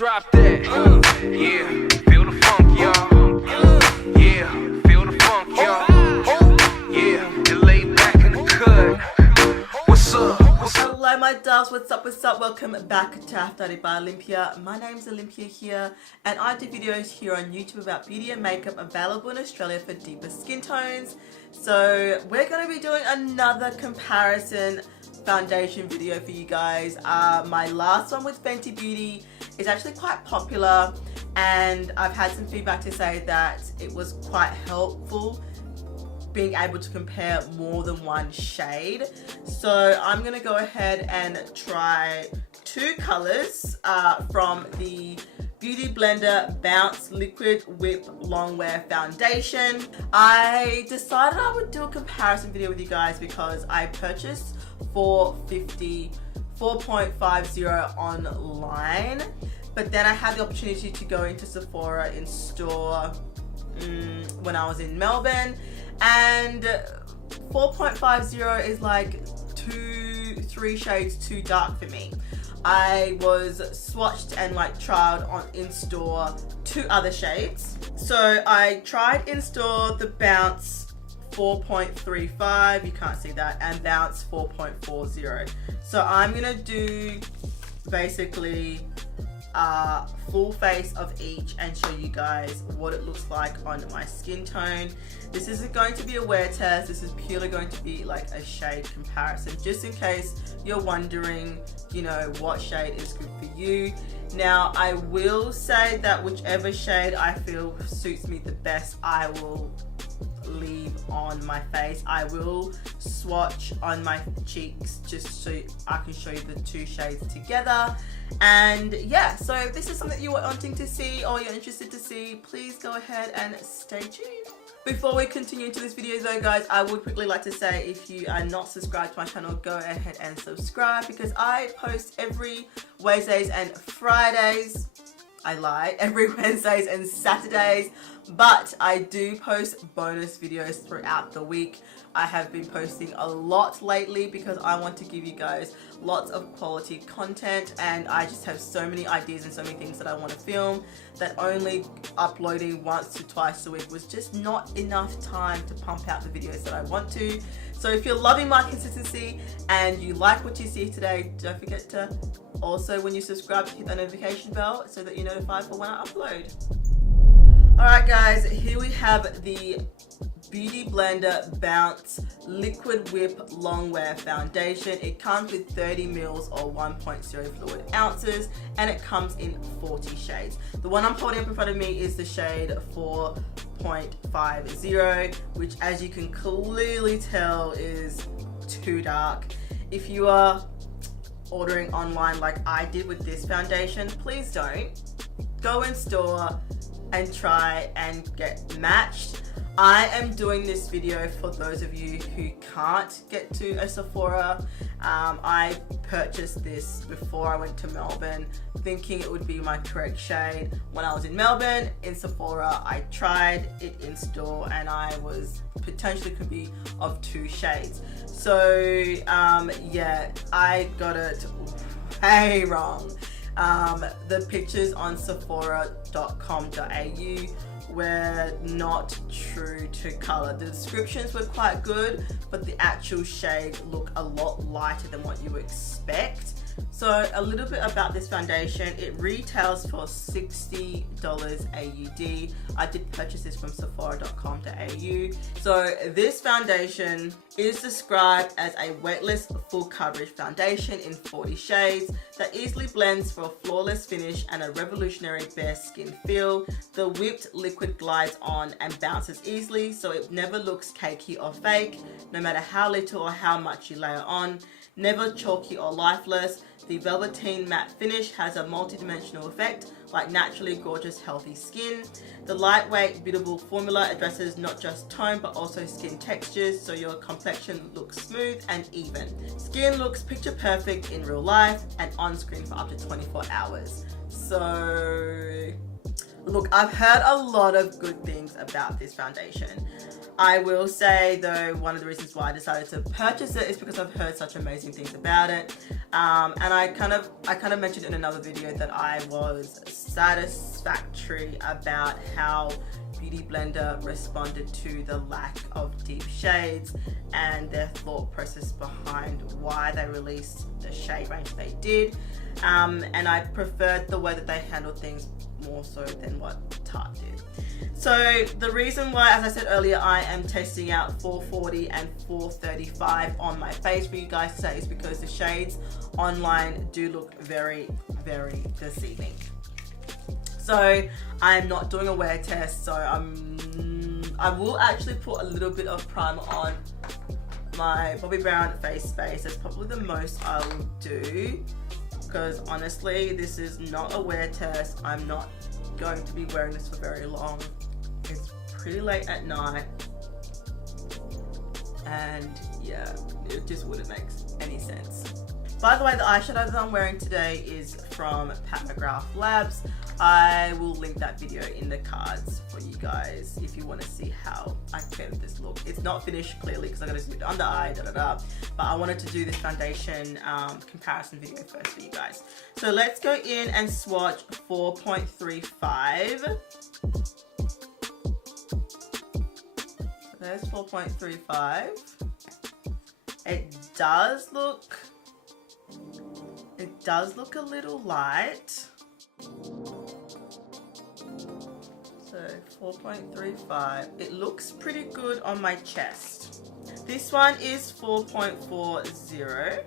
Drop that. Yeah, feel the funk, y'all. Yeah, feel the funk, y'all. Yeah, and lay back in the cut. What's up? Hello my doves, what's up, welcome back to Aphrodite by Olympia. My name's Olympia here, and I do videos here on YouTube about beauty and makeup available in Australia for deeper skin tones. So we're going to be doing another comparison foundation video for you guys. My last one with Fenty Beauty is actually quite popular, and I've had some feedback to say that it was quite helpful being able to compare more than one shade. So I'm gonna go ahead and try two colors from the Beauty Blender Bounce Liquid Whip Longwear Foundation. I decided I would do a comparison video with you guys because I purchased 4.50 online, but then I had the opportunity to go into Sephora in store when I was in Melbourne, and 4.50 is like 2-3 shades too dark for me. I was swatched and like trialed on in store two other shades. So I tried in store the Bounce 4.35, you can't see that, and Bounce 4.40. So I'm gonna do basically full face of each and show you guys what it looks like on my skin tone. This isn't going to be a wear test, this is purely going to be like a shade comparison, just in case you're wondering, you know, what shade is good for you. Now I will say that whichever shade I feel suits me the best, I will leave on my face. I will swatch on my cheeks just so I can show you the two shades together. And yeah, so if this is something you are wanting to see or you're interested to see, please go ahead and stay tuned. Before we continue into this video though guys, I would quickly like to say, if you are not subscribed to my channel, go ahead and subscribe, because I post every Wednesdays and Fridays. I lied, every Wednesdays and Saturdays, but I do post bonus videos throughout the week. I have been posting a lot lately because I want to give you guys lots of quality content, and I just have so many ideas and so many things that I want to film that only uploading once to twice a week was just not enough time to pump out the videos that I want to. So if you're loving my consistency and you like what you see today, don't forget to also, when you subscribe, hit that notification bell so that you're notified for when I upload. Alright guys, here we have the Beauty Blender Bounce Liquid Whip Longwear Foundation. It comes with 30 mils or 1.0 fluid ounces, and it comes in 40 shades. The one I'm holding up in front of me is the shade 4.50, which, as you can clearly tell, is too dark. If you are ordering online like I did with this foundation, please don't. Go in store and try and get matched. I am doing this video for those of you who can't get to a Sephora. I purchased this before I went to Melbourne, thinking it would be my correct shade. When I was in Melbourne, in Sephora, I tried it in store and I was potentially could be of two shades. So yeah, I got it way wrong. The pictures on sephora.com.au were not true to color. The descriptions were quite good, but the actual shades look a lot lighter than what you expect. So a little bit about this foundation. It retails for $60 AUD. I did purchase this from sephora.com.au. So this foundation is described as a weightless full coverage foundation in 40 shades that easily blends for a flawless finish and a revolutionary bare skin feel. The whipped liquid glides on and bounces easily, so it never looks cakey or fake, no matter how little or how much you layer on. Never chalky or lifeless. The velveteen matte finish has a multi-dimensional effect like naturally gorgeous healthy skin. The lightweight beautiful formula addresses not just tone but also skin textures, so your complexion looks smooth and even. Skin looks picture perfect in real life and on screen for up to 24 hours. So Look, I've heard a lot of good things about this foundation. I will say though, one of the reasons why I decided to purchase it is because I've heard such amazing things about it. And I kind of mentioned in another video that I was satisfactory about how Beauty Blender responded to the lack of deep shades and their thought process behind why they released the shade range they did. And I preferred the way that they handled things more so than what Tarte did. So the reason why, as I said earlier, I am testing out 440 and 435 on my face for you guys today is because the shades online do look very, very deceiving. So I'm not doing a wear test, so I will actually put a little bit of primer on my Bobbi Brown face base. That's probably the most I will do, because honestly this is not a wear test. I'm not going to be wearing this for very long. It's pretty late at night and yeah, it just wouldn't make any sense. By the way, the eyeshadow that I'm wearing today is from McGrath Labs. I will link that video in the cards for you guys if you want to see how I created this look. It's not finished clearly because I got to do the under eye, but I wanted to do this foundation comparison video first for you guys. So let's go in and swatch 4.35. So there's 4.35. It does look a little light. So 4.35. It looks pretty good on my chest. This one is 4.40.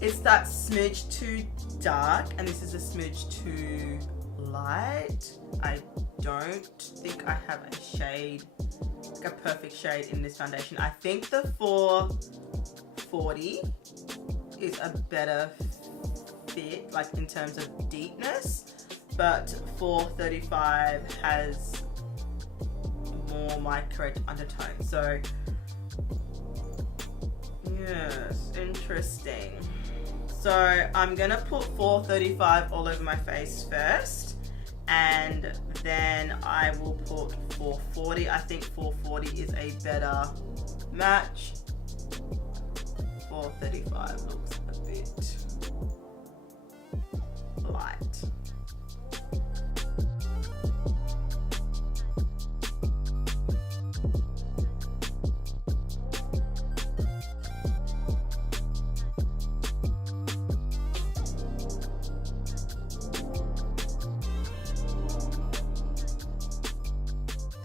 It's that smidge too dark and this is a smidge too light. I don't think I have a shade, like a perfect shade in this foundation. I think the 440 is a better fit, like in terms of deepness, but 435 has more my correct undertone. So yes, interesting. So I'm gonna put 435 all over my face first, and then I will put 440. I think 440 is a better match. 435 looks a bit light.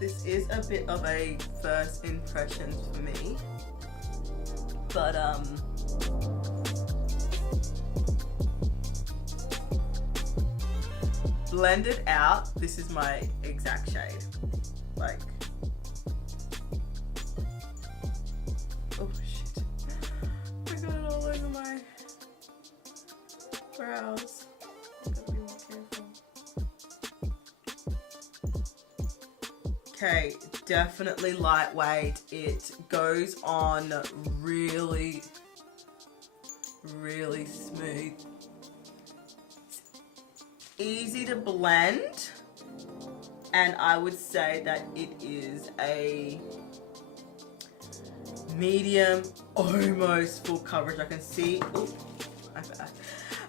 This is a bit of a first impressions for me, but blended out, this is my exact shade. Like, oh shit, I got it all over my brows. Gotta be more careful. Okay, definitely lightweight. It goes on really, really smooth. Easy to blend, and I would say that it is a medium, almost full coverage. I can see,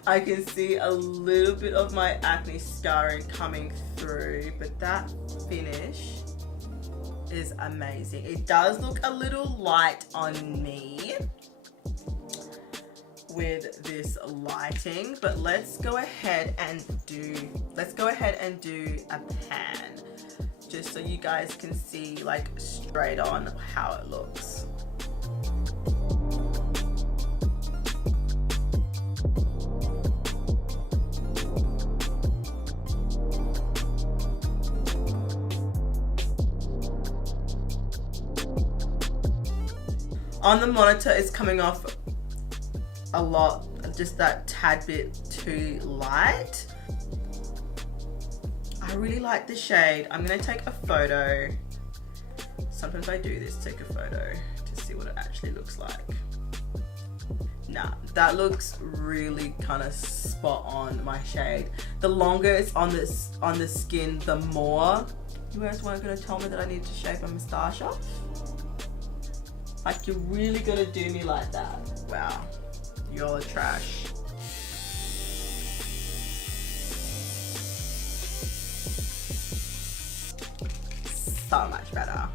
I can see a little bit of my acne scarring coming through, but that finish is amazing. It does look a little light on me with this lighting, but let's go ahead and do a pan just so you guys can see like straight on how it looks. On the monitor it's coming off a lot, just that tad bit too light. I really like the shade. I'm gonna take a photo. Sometimes I do this, take a photo to see what it actually looks like. Nah, that looks really kind of spot on my shade. The longer it's on the skin, the more. You guys weren't gonna tell me that I need to shape a moustache off? Like, you're really gonna do me like that? Wow, you're trash. So much better.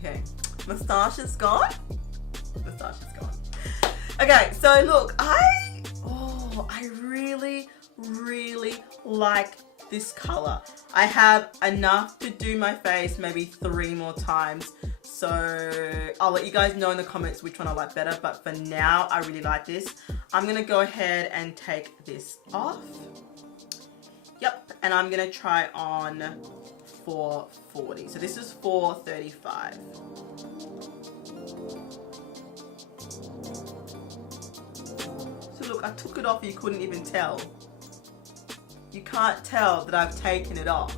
Okay, moustache is gone. Moustache is gone. Okay, so look, I really like this color. I have enough to do my face maybe 3 more times. So I'll let you guys know in the comments which one I like better. But for now, I really like this. I'm gonna go ahead and take this off. Yep, and I'm gonna try on 440. So this is 435. So look, I took it off, you couldn't even tell. You can't tell that I've taken it off.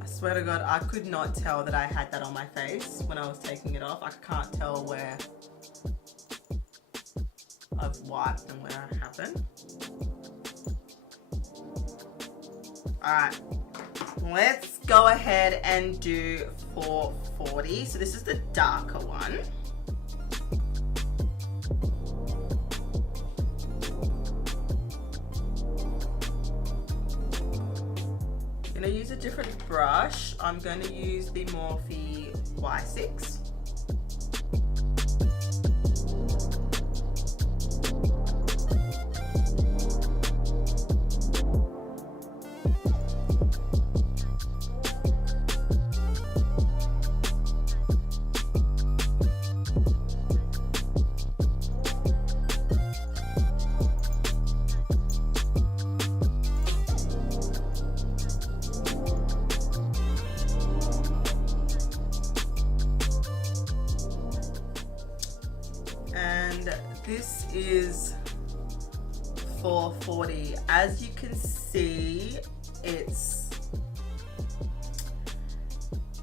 I swear to God, I could not tell that I had that on my face when I was taking it off. I can't tell where I've wiped and where it happened. Alright, let's go ahead and do 440. So this is the darker one. I'm going to use a different brush. I'm going to use the Morphe Y6. This is 440. As you can see, it's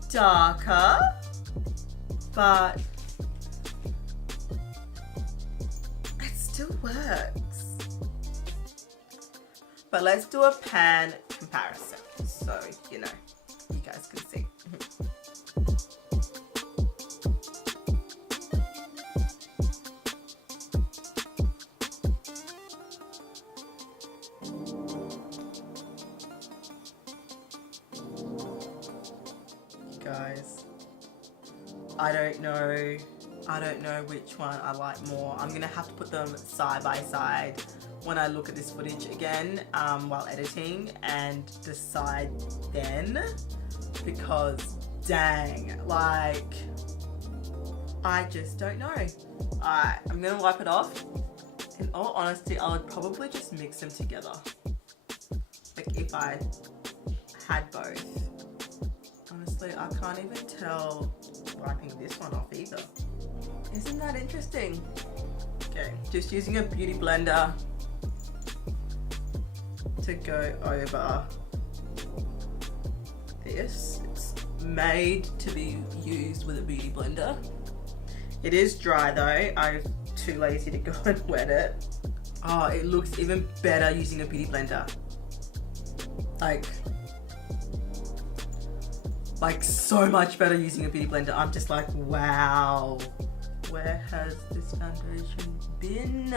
darker, but it still works. But let's do a pan comparison so you know, you guys can see. Guys, I don't know which one I like more. I'm gonna have to put them side by side when I look at this footage again while editing and decide then, because dang, like, I just don't know. Alright, I'm gonna wipe it off. In all honesty, I would probably just mix them together, like if I had both. Honestly, I can't even tell wiping this one off either. Isn't that interesting? Okay, just using a beauty blender to go over this. It's made to be used with a beauty blender. It is dry though. I'm too lazy to go and wet it. Oh, it looks even better using a beauty blender. Like so much better using a beauty blender. I'm just like, wow, where has this foundation been?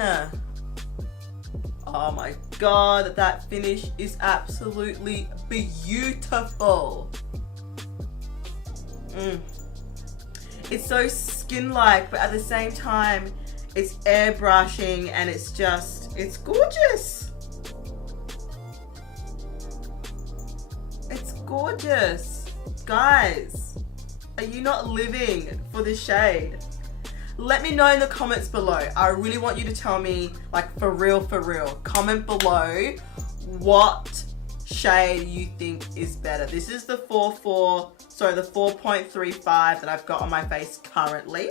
Oh my God, that finish is absolutely beautiful. It's so skin-like, but at the same time, it's airbrushing and it's gorgeous. It's gorgeous. Guys, are you not living for this shade? Let me know in the comments below. I really want you to tell me, like, for real, comment below what shade you think is better. This is the 4.35 that I've got on my face currently.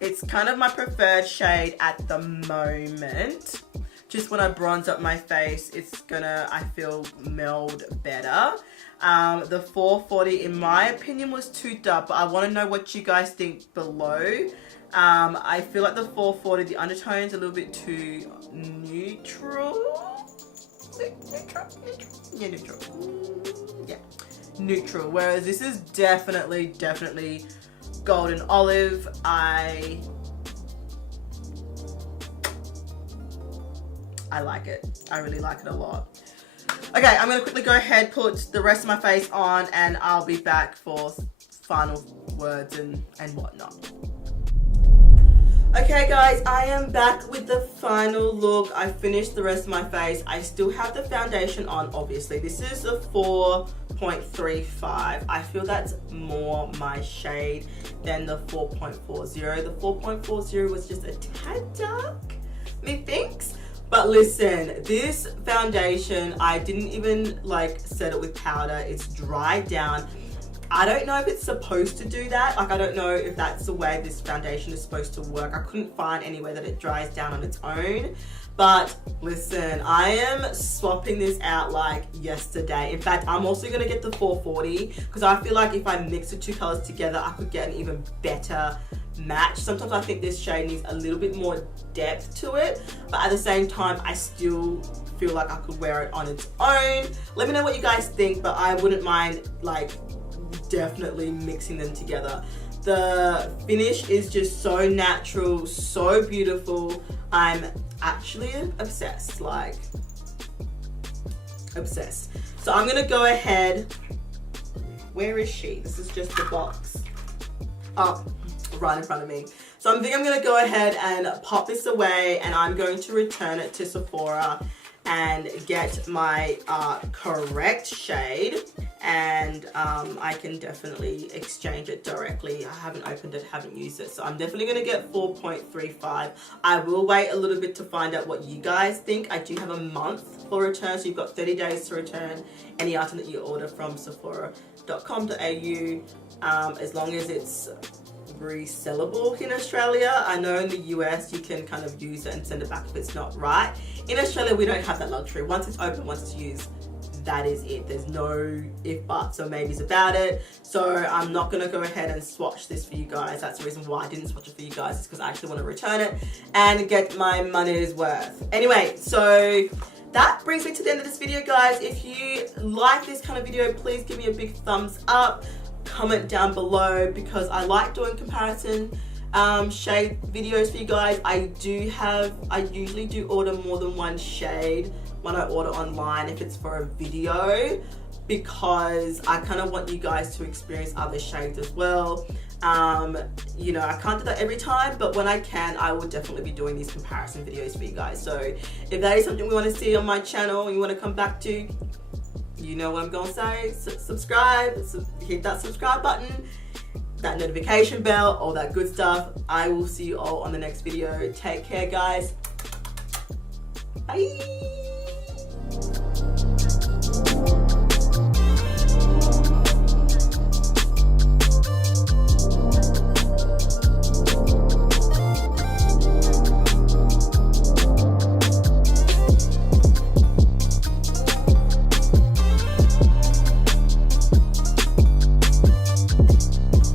It's kind of my preferred shade at the moment. just when I bronze up my face, it's gonna, I feel, meld better. The 440, in my opinion, was too dark, but I want to know what you guys think below. I feel like the 440, the undertone's a little bit too neutral. Yeah, neutral. Yeah, neutral. Whereas this is definitely golden olive. I like it. I really like it a lot. Okay, I'm gonna quickly go ahead, put the rest of my face on, and I'll be back for final words and whatnot. Okay guys, I am back with the final look. I finished the rest of my face. I still have the foundation on, obviously. This is a 4.35. I feel that's more my shade than the 4.40. The 4.40 was just a tad dark, methinks. But listen, this foundation, I didn't even like set it with powder. It's dried down. I don't know if it's supposed to do that. Like, I don't know if that's the way this foundation is supposed to work. I couldn't find any way that it dries down on its own. But listen, I am swapping this out like yesterday. In fact, I'm also gonna get the 440 because I feel like if I mix the two colors together, I could get an even better match. Sometimes I think this shade needs a little bit more depth to it, but at the same time, I still feel like I could wear it on its own. Let me know what you guys think, but I wouldn't mind like definitely mixing them together. The finish is just so natural, so beautiful. I'm actually obsessed, like obsessed. So I'm gonna go ahead, where is she? This is just the box. Oh, right in front of me. So I think I'm gonna go ahead and pop this away, and I'm going to return it to Sephora and get my correct shade, and I can definitely exchange it directly. I haven't opened it, haven't used it, so I'm definitely gonna get 4.35. I will wait a little bit to find out what you guys think. I do have a month for return, so you've got 30 days to return any item that you order from sephora.com.au, as long as it's resellable in Australia. I know in the US you can kind of use it and send it back if it's not right. In Australia we don't have that luxury. Once it's open, once it's used, that is it. There's no if, buts or maybes about it. So I'm not gonna go ahead and swatch this for you guys. That's the reason why I didn't swatch it for you guys, is because I actually want to return it and get my money's worth. Anyway, so that brings me to the end of this video, guys. If you like this kind of video, please give me a big thumbs up. Comment down below, because I like doing comparison shade videos for you guys. I usually do order more than one shade when I order online if it's for a video, because I kind of want you guys to experience other shades as well. You know, I can't do that every time, but when I can, I will definitely be doing these comparison videos for you guys. So if that is something we want to see on my channel and you want to come back to, you know what I'm gonna say. Subscribe, hit that subscribe button, that notification bell, all that good stuff. I will see you all on the next video. Take care, guys. Bye.